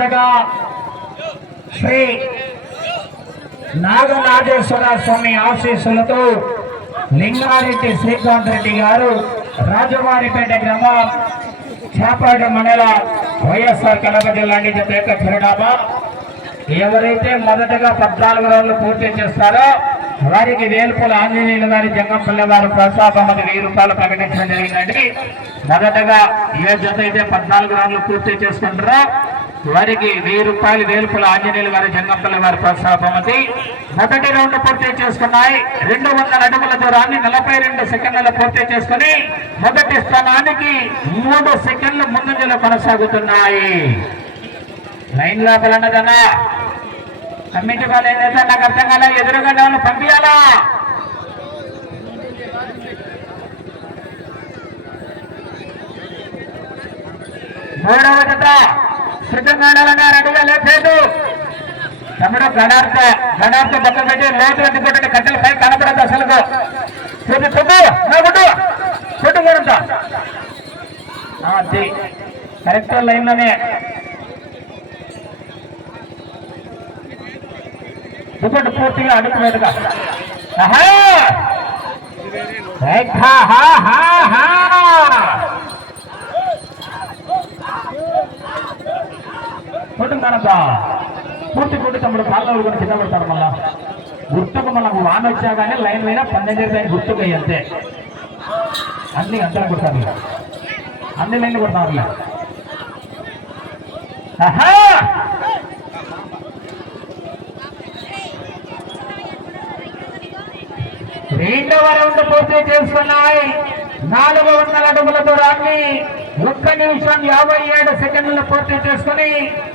రెండవ శ్రీ నాగనాథేశ్వర స్వామి ఆశీస్సులతో లింగారెడ్డి శ్రీకాంత్ రెడ్డి గారు రాజవారిపేట గ్రామం చేపాడ మండల వైఎస్ఆర్ కడప జిల్లా నుంచి పేక చిరునామా. ఎవరైతే మొదటగా పద్నాలుగు రోజులు పూర్తి చేస్తారో వారికి వేల్పుల ఆంజనేయులు గారి జంగంపల్లి వారు ప్రోత్సాహమని వెయ్యి రూపాయలు ప్రకటించడం జరిగిందండి. మొదటగా ఏ జత అయితే పద్నాలుగు రోజులు పూర్తి చేసుకుంటారో వారికి వెయ్యి రూపాయలు వేలుపుల ఆంజనేయులు వారి జంగంపల్లి వారి ప్రోత్సాహమతి మొదటి రౌండ్ పూర్తి చేసుకున్నాయి. రెండు వందల అడుగుల దూరాన్ని నలభై రెండు సెకండ్ల పూర్తి చేసుకుని మొదటి స్థానానికి మూడు సెకండ్లు ముందంజలు కొనసాగుతున్నాయి. లైన్ లోపల ఉన్నదన్నా. కమిటీ వాళ్ళు ఏదైతే నాకు అర్థం కాలే ఎదురుగా వాళ్ళు పంపించాలా? మూడవ జత. సిద్ధంగా ఉండాలన్నా రెడీగా లేదు. తమ్ముడు గడార్త గడార్త పక్క పెట్టి లోతు ఎత్తుకుంటే కట్టెల పై కనపడదు అసలు చూడు చూడు నా గుడ్డు. చూడు కూడా అది కరెక్ట్ లైన్లోనే. దుప్పటి పూర్తిగా అడుగు మీదుగా ఆహా! హా హా హా! చూడటం కొట్టు కనుక పూర్తి కొట్టి తమ్ముడు పాలనలు కూడా కింద పడతారు మళ్ళా. గుర్తుకు మనకు వాన వచ్చా కానీ లైన్ మీద పన్నెండు లైన్ గుర్తుకు అయ్యి అంతే. అన్ని అంతా కొడతారు. అన్ని లైన్లు కొడతారులే. ఆహా! రెండవ రౌండ్ పూర్తి చేసుకున్నాయి నాలుగు వందల అడుగుల దూరాన్ని ఒక్క నిమిషం యాభై ఏడు సెకండ్లు పూర్తి చేసుకుని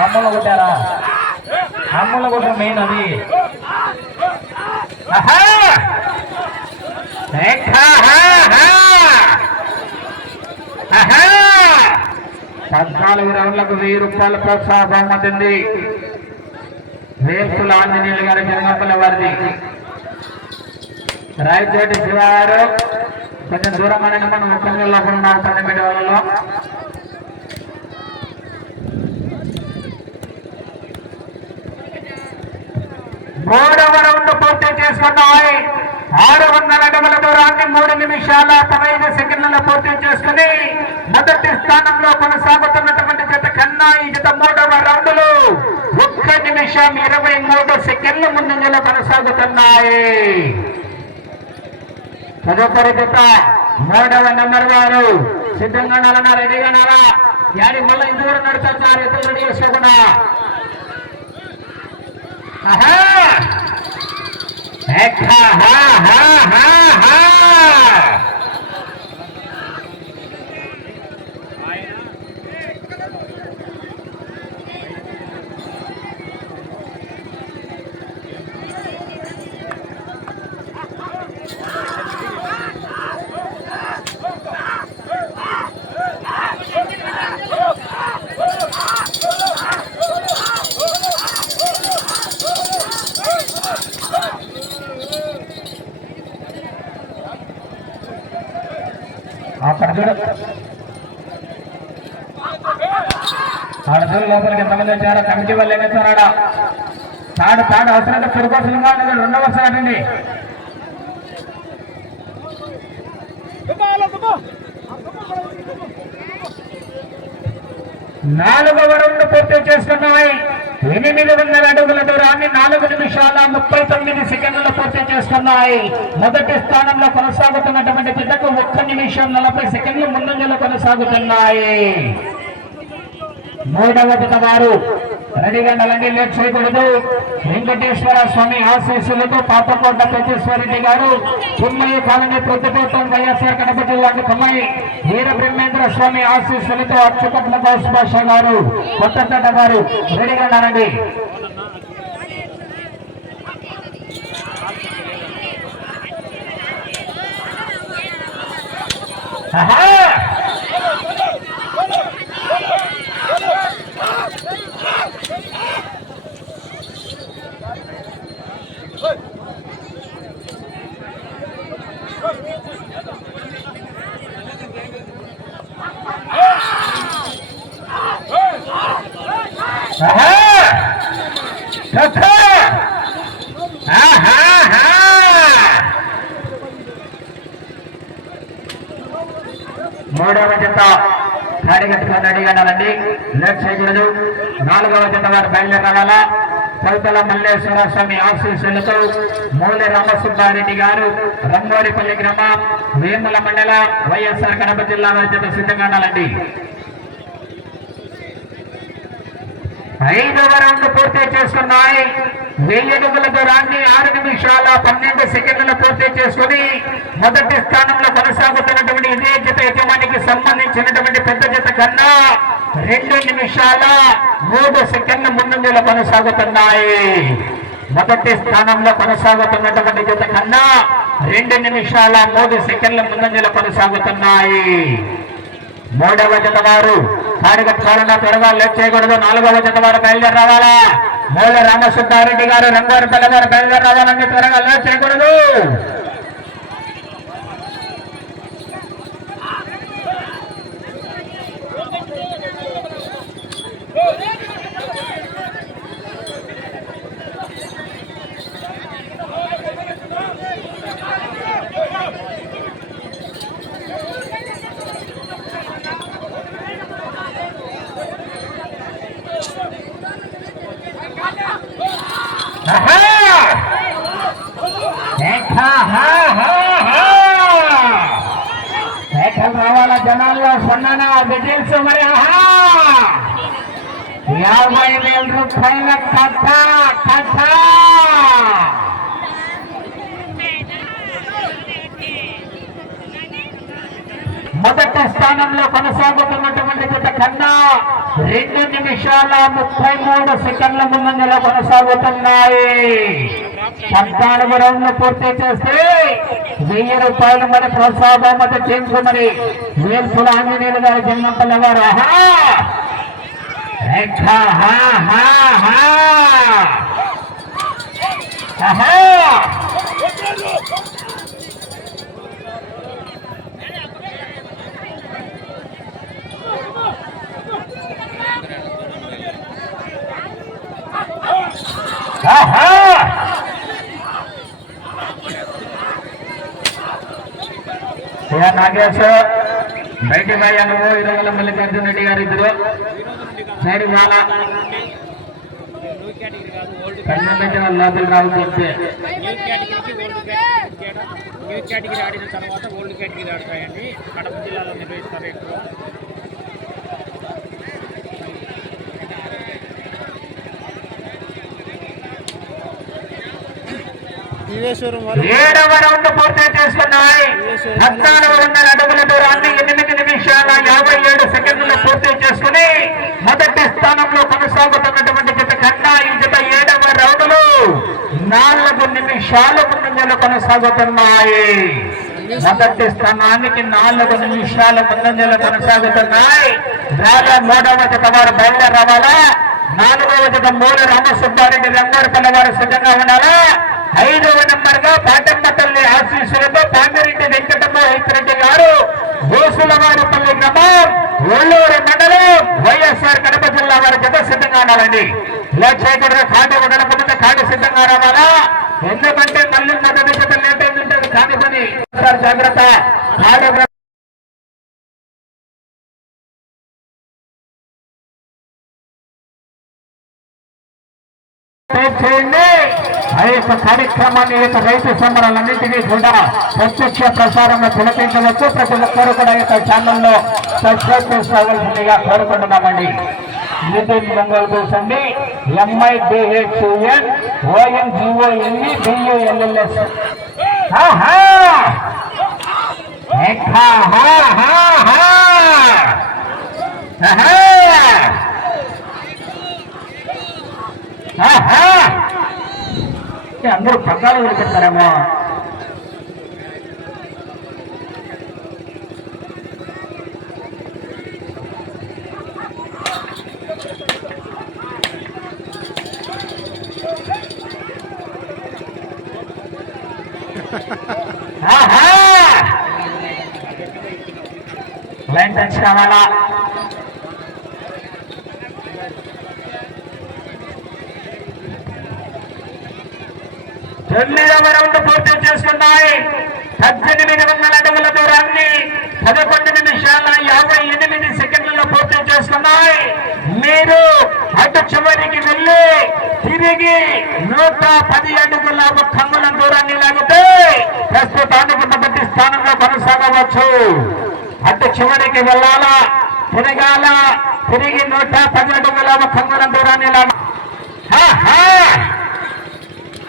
అమ్మలు కొట్టారా? అమ్మలు మెయిన్ అది. పద్నాలుగు రౌండ్లకు వెయ్యి రూపాయల ప్రోత్సాహం పొందింది వేసుల ఆంజనేయులు గారి జనగంపల వారిది. రాయచోటి శివారు. కొంచెం దూరం అనేది మనం ముఖ్య లోపల ఉన్నాం పన్నెండు వాళ్ళలో. మూడవ రౌండ్ పూర్తి చేసుకున్నాయి. ఆరు వందల అడుగుల దూరాన్ని మూడు నిమిషాల పదహైదు సెకండ్లలో పూర్తి చేసుకుని మొదటి స్థానంలో కొనసాగుతున్నటువంటి జత కన్నా ఈ జత మూడవ రౌండ్లు ఒక్క నిమిషం ఇరవై మూడు సెకండ్ల ముందంజలో కొనసాగుతున్నాయి తదుపరి జత మూడవ నెంబర్ వారు సిద్ధంగా నాలన్నా రెడీగా నాలా యాడి మళ్ళీ ఇంటి కూడా నడుస్తారు ఇతరులు రెడీ చేసుకోకుండా ఆహా ఆడ లోపలికి ఎంతమంది వచ్చారో కమిటీ వాళ్ళు ఏం చేస్తారాడ తాడు తాడు అవసరంగా అనేది రెండవ వస్తారండి నాలుగవ రౌండ్ పూర్తి చేసుకున్నాయి. ఎనిమిది వందల అడుగుల దూరాన్ని నాలుగు నిమిషాల ముప్పై తొమ్మిది సెకండ్లు పూర్తి చేసుకున్నాయి. మొదటి స్థానంలో కొనసాగుతున్నటువంటి జతకు ఒక్క నిమిషం నలభై సెకండ్లు ముందంజలు కొనసాగుతున్నాయి. మూడవ జత వారు రెడీగా నలండి లేట్ చేయకూడదు వెంకటేశ్వర స్వామి ఆశీస్సులతో పాపకోట పెద్దేశ్వరరెడ్డి గారు కుమ్మయ్య కాలనీ ప్రతిపోతం వైఎస్ఆర్ కడప జిల్లా కుమ్మయ్య వీర బ్రహ్మేంద్ర స్వామి ఆశీస్సులతో అచ్చుకట్ల దాస్ భాష గారు కొత్తపేట గారు రెడీగా ఆహా! కథ! ఆహాహా! మూడవ జత కాడిగట్టుగా రెడీగానండి లేట్ చేయకూడదు నాలుగవ జత బయలుదేరాల మల్లేశ్వర స్వామి ఆశీస్సులతో మూల రామసుబ్బారెడ్డి గారు రంగోరిపల్లి గ్రామం వేముల మండల వైఎస్ఆర్ కడప జిల్లా వారి సిద్ధంగా ఉండాలండి. ఐదవ రౌండ్ పూర్తి చేసుకున్నాయి. వెయ్యి అడుగుల దూరాన్ని ఆరు నిమిషాల పన్నెండు సెకండ్లు పూర్తి చేసుకుని మొదటి స్థానంలో కొనసాగుతున్నటువంటి ఇదే జత యజమానికి సంబంధించినటువంటి పెద్ద జత కన్నా రెండు నిమిషాల మూడు సెకండ్ల ముందంజలో కొనసాగుతున్నాయి. మొదటి స్థానంలో కొనసాగుతున్నటువంటి జత కన్నా రెండు నిమిషాల మూడు సెకండ్ల ముందంజలో కొనసాగుతున్నాయి. మూడవ జత వారు కార్యకర్తలను త్వరగా లేట్ చేయకూడదు. నాలుగవ జత వారు బయలుదేరి రావాలా మూల రామసుద్దారెడ్డి గారు రంగారెడ్డి గారు బయలుదేరి రావాలని త్వరగా లేట్ చేయకూడదు ఆహా! ఏకా, హా, హా, హా! ఏకలు రావాలా జనాల్లో సన్నన డీటెయిల్స్ మరి ఆహా! యాభై వేల రూపాయల కథ కథ! మొదటి స్థానంలో కొనసాగుతున్నటువంటి జత కన్నా రెండు నిమిషాల ముప్పై మూడు సెకండ్ల ముందంజలో కొనసాగుతున్నాయి పద్నాలుగు రౌండ్లు పూర్తి చేస్తే వెయ్యి రూపాయలు మరి ప్రోత్సాహం టీంకు మరి వేల్పుల ఆంజనేయులు గారి జన్మంపల్లి గారు ఆహా! ఎక్కా, హా, హా, హా. నువ్వు ఇరవై మల్లికార్జున రెడ్డి గారు ఇద్దరు. సైడ్ వాళ్ళ కన్ను పెట్టి లోపల రావు చెప్తే న్యూ కేటగిరీ ఆడిన తర్వాత ఓల్డ్ కేటగిరీ ఆడతాయండి. కడప జిల్లాలో నిర్వహిస్తారు ఎక్కువ. ఏడవ రౌండ్ పూర్తి చేసుకున్నాయి. పద్నాలుగు వందల అడుగుల దూరాన్ని ఎనిమిది నిమిషాల యాభై ఏడు సెకండ్లు పూర్తి చేసుకుని మొదటి స్థానంలో కొనసాగుతున్నటువంటి జత కన్నా ఈ జత ఏడవ రౌండ్లు నాలుగు నిమిషాల ముందంజలు కొనసాగుతున్నాయి. మొదటి స్థానానికి నాలుగు నిమిషాల ముందంజలు కొనసాగుతున్నాయి. రాగా మూడవ జత వారు బయలుదేరి రావాలా నాలుగవ జత మూల రామసుబ్బారెడ్డి రంగారపల్లి వారు సిద్ధంగా ఉండాలా? ఐదవ నంబర్గా పాటమ్మ తల్లి ఆశీస్సులతో పాంగిరెడ్డి వెంకటమ్మ రెడ్డి గారు గోసులవారిపల్లి గ్రామం ఒల్లూరు మండలం వైఎస్ఆర్ కడప జిల్లా వారి జత సిద్ధంగా ఉండాలండి లేట్ చేయకూడదు కాటి ఉండకపోతే కాటి సిద్ధంగా రావాలా? ఎందుకంటే మళ్ళీ మొదటి జత లేట్ అయిందంటే కాని పని. జాగ్రత్త. కాడి చేయండి. ఆ యొక్క కార్యక్రమాన్ని యొక్క రైతు సంబరాలన్నింటినీ కూడా ప్రత్యక్ష ప్రసారంలో తిలకించవచ్చు. ప్రతి ఒక్కరు కూడా యొక్క ఛానల్లో సబ్స్క్రైబ్ చేసుకోవాల్సిందిగా కోరుకుంటున్నామండి. నితిన్ బెంగాల్ కూర్చోండి. ఎంఐ డిహెచ్యుఎన్ ఓఎన్ జిఓఎన్ఈ బియుఎల్ఎల్ఎస్ ఆహా ఎక్కా హా హా! హా ఆహా అందరూ పగ్గాలు పెడతారేమో ఆహా లైన్ టచ్ కావాలా తొమ్మిదవ రౌండ్ పూర్తి చేసుకున్నాయి. పద్దెనిమిది వందల అడుగుల దూరాన్ని పదకొండు నిమిషాల యాభై ఎనిమిది సెకండ్లలో పూర్తి చేసుకున్నాయి. మీరు అటు చివరికి వెళ్ళి తిరిగి నూట పది అడుగుల ఒక్క అంగుళం దూరాన్ని లాగితే ప్రస్తుతానికి మొదటి స్థానంలో కొనసాగవచ్చు. అటు చివరికి వెళ్ళాలా? తిరగాల? తిరిగి నూట పది అడుగుల ఒక్క అంగుళం దూరాన్ని లాగ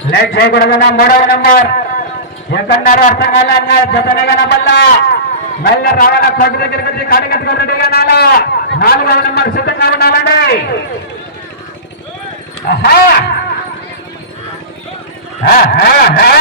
లేట్ చేయకూడదన్న మూడవ నెంబర్ ఎక్కడున్నారో అర్థం కాలన్న జతనగా కనబల్లా మళ్ళీ రావాలా కొట్టు దగ్గరికి వచ్చి కాడికట్టుకొని రెడీగా నాలా. నాలుగవ నెంబర్ సిద్ధంగా ఉండాలండి. ఆహా. ఆహాహాహా.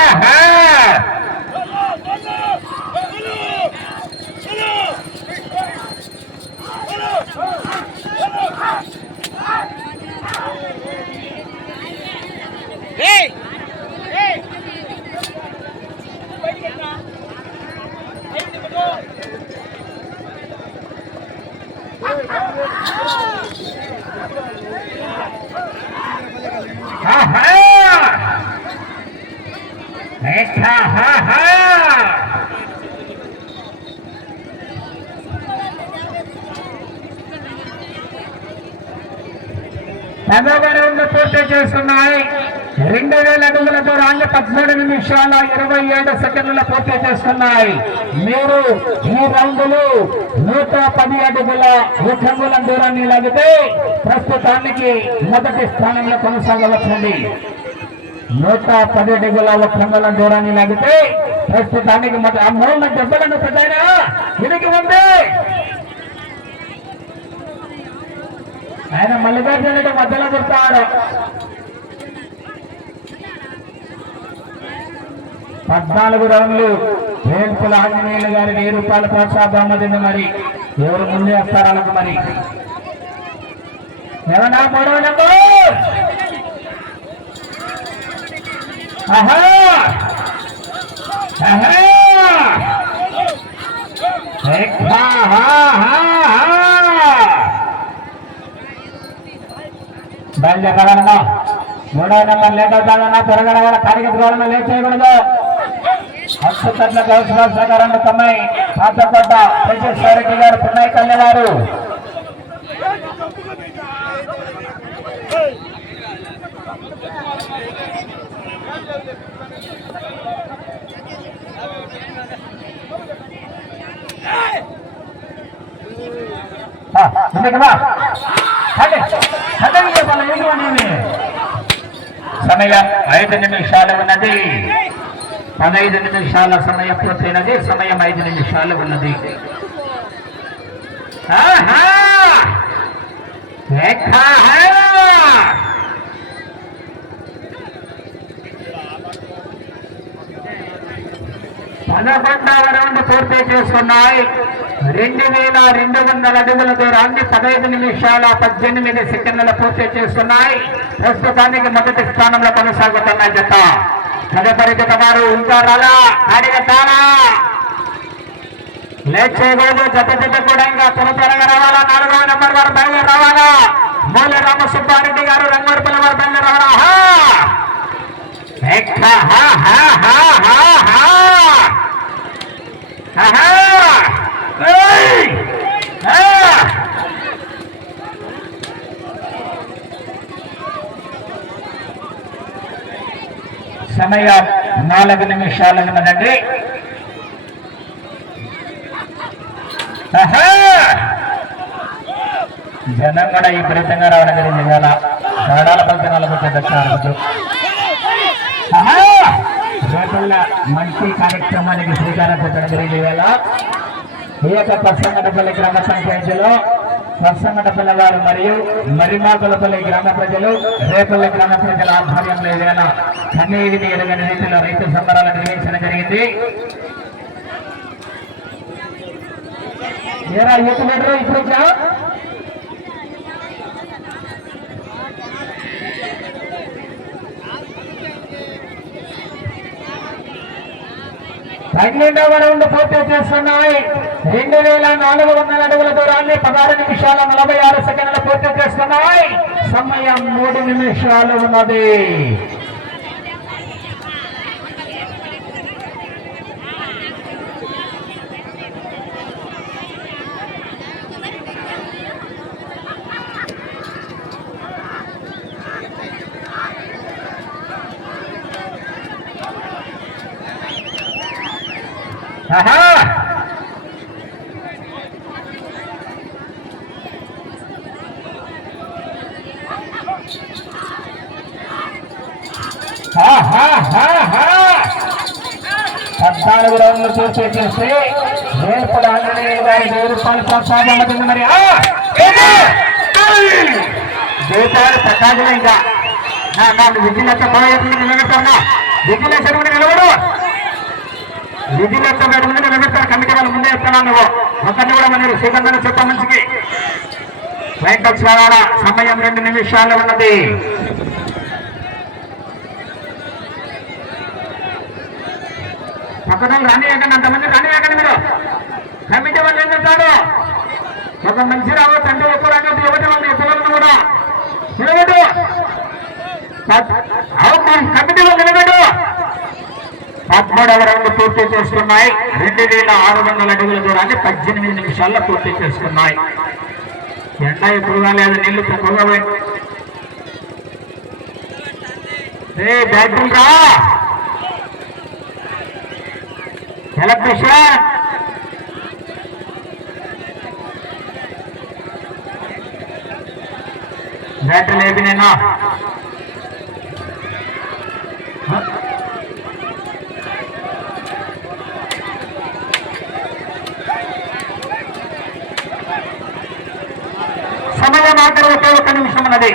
పదవ పూర్తి చేస్తున్నాయి. రెండు వేల అడుగుల దూరాన్ని పద్మూడు నిమిషాల ఇరవై ఏడు సెకండ్ల పూర్తి చేస్తున్నాయి. మీరు ఈ రౌండ్లు నూట పది అడుగుల ఒక దూరాన్ని లాగితే ప్రస్తుతానికి మొదటి స్థానంలో కొనసాగవచ్చండి. నూట పది అడుగుల ఒక అంగుళం దూరాన్ని లాగితే ప్రస్తుతానికి మొదటి ఆ మూల దెబ్బలను పెద్దగా ఇరికి ఉంది. ఆయన మల్లికార్జునుడి మధ్యలో చెప్తాడు. పద్నాలుగు రౌండ్లు. వేల్పుల ఆంజనేయులు గారి వెయ్యి రూపాయల ప్రోత్సాహం మరి. ఎవరు ముందే వస్తారనకు మరి? ఏమన్నా మూడవ నెంబర్? ఆహా! ఆహా ఎక్కా, హా, హా, హా. బయలుదేరాలన్నా మూడవ నెంబర్ లేట్ అవుతాదన్నా త్వరగడగల కార్యకర్తలను లేట్ చేయకూడదు. అక్షతట్ల గౌరవ సహకారం పాతకోట రెడ్డి గారు పున్నయ్య గారు. ఎందుకు సమయం ఐదు నిమిషాలు ఉన్నది. పదహైదు నిమిషాల సమయం పూర్తయినది. సమయం ఐదు నిమిషాలు ఉన్నది. ఆహా! పదకొండవ రౌండ్ పూర్తి చేసుకున్నాయి రెండు వేల రెండు వందల అడుగుల దూరాన్ని పదహైదు నిమిషాల పద్దెనిమిది సెకండ్ల పూర్తి చేసుకున్నాయి ప్రస్తుతానికి మొదటి స్థానంలో కొనసాగుతున్న జత. తదుపరి జత వారు ఇంకా రాలా అడిగతారా లేట్ చేయకూడదు జత జత కూడా ఇంకా త్వర త్వరగా రావాలా? నాలుగవ నెంబర్ వారు బయలుదేరి రావాలా? మూల రామసుబ్బారెడ్డి గారు రంగూరుపల్లి వారు బయలుదేరి రావాలా? నాలుగు నిమిషాలు ఉన్నదండి. ఆహా! జనం కూడా విపరీతంగా రావడం జరిగింది. ఇవాళ సరళాల ఫలితం నలభై దక్షిణ రేపల్ల మంచి కార్యక్రమానికి శ్రీకారం చుట్టడం జరిగింది ఇవాళ. ఈ యొక్క పచ్చంగటపల్లి గ్రామ పంచాయతీలో పచ్చంగటపల్లి వారు మరియు మరిమాకులపల్లి గ్రామ ప్రజలు రేపల్లి గ్రామ ప్రజల ఆధ్వర్యంలో ఈవేళ కన్నీటిని ఎరగని రీతిలో రైతు సంబరాలు నిర్వహించడం జరిగింది. ఏరా యూత్ లీడర్ ఇప్పుడు పన్నెండవ రౌండ్ పూర్తి చేస్తున్నాయి. రెండు వేల నాలుగు వందల అడుగుల దూరాన్ని పదహారు నిమిషాల నలభై ఆరు సెకండ్లు పూర్తి చేస్తున్నాయి. సమయం మూడు నిమిషాలు ఉన్నది. పద్నాలుగు రౌండ్లు పూర్తి చేస్తే రేపుల ఆంజనేయ గారి వెయ్యి రూపాయలు ప్రోత్సాహం అవుతుంది మరి. ఆ! ఏది? ఇంకా. నాకు విజిలెన్స్ పోయేట్లు నిలబెట్టా విజిలెన్స్ ఎటువంటి నిలబడు. ముందు నిలబెట్టారు కమిటీ వాళ్ళు ముందే ఇస్తున్నాను నువ్వు. ఒకరిని కూడా మన శ్రీకందని చెప్ప మంచికి. వెంకటేశ్వర సమయం రెండు నిమిషాలు ఉన్నది. పక్కన రానియకండి అంతమంది రానియకండి మీరు. కమిటీ వాళ్ళు ఏం చెప్తాడు ఒక మంచి రావు తండ్రి ఎక్కువ రాకపోతే యువతి వాళ్ళు పిల్లలను కూడా. నిలబెట్టు కమిటీ వాళ్ళు నిలబెట్టు. పదమూడవ రౌండ్ పూర్తి చేసుకున్నాయి. రెండు వేల ఆరు వందల అడుగుల దూరాన్ని పద్దెనిమిది నిమిషాల్లో పూర్తి చేసుకున్నాయి. ఎండ ఎక్కువగా లేదు నీళ్ళు తక్కువగా రే ఏ బ్యాటింగ్ రా! ఎలక్ట్రిషియన్ బ్యాటరీ సమయం ఆఖరి ఒకే ఒక్క నిమిషం ఉన్నది.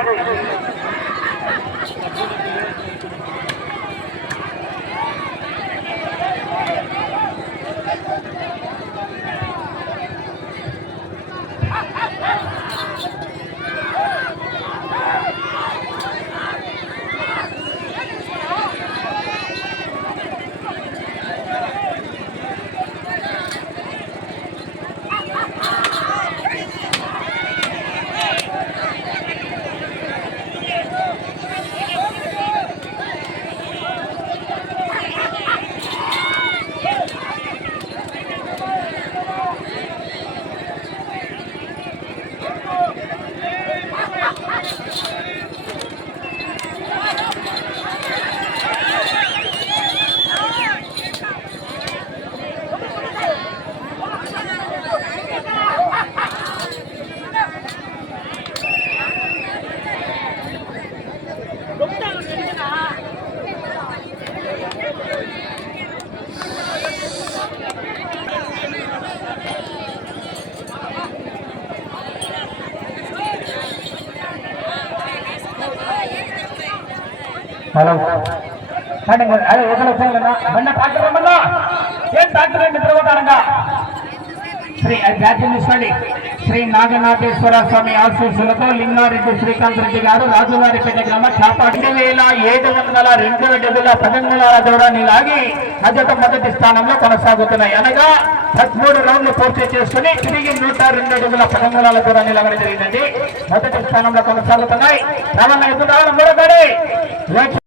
హలో. అదే ఒకరు వచ్చాయన్నా బండ ట్రాక్టర్ రమ్మన్నా. ఏం ట్రాక్టర్ అండి తిరుగుతారంగా శ్రీ అది తీసుకోండి. శ్రీ నాగనాథేశ్వర స్వామి ఆశీస్సులతో లింగారెడ్డి శ్రీకాంత్ రెడ్డి గారు రాజుగారిపేట గ్రామ చాపాటి రెండు వేల ఏడు వందల రెండు అడుగుల పదంగుళాల దూరాన్ని లాగి అజత మొదటి స్థానంలో కొనసాగుతున్నాయి. అనగా పదమూడు రౌండ్లు పూర్తి చేసుకుని తిరిగి నూట రెండు అడుగుల పదంగుళాల దూరాన్ని లాగడం జరిగిందండి. మొదటి స్థానంలో కొనసాగుతున్నాయి. రమణ ఎదురు మూడో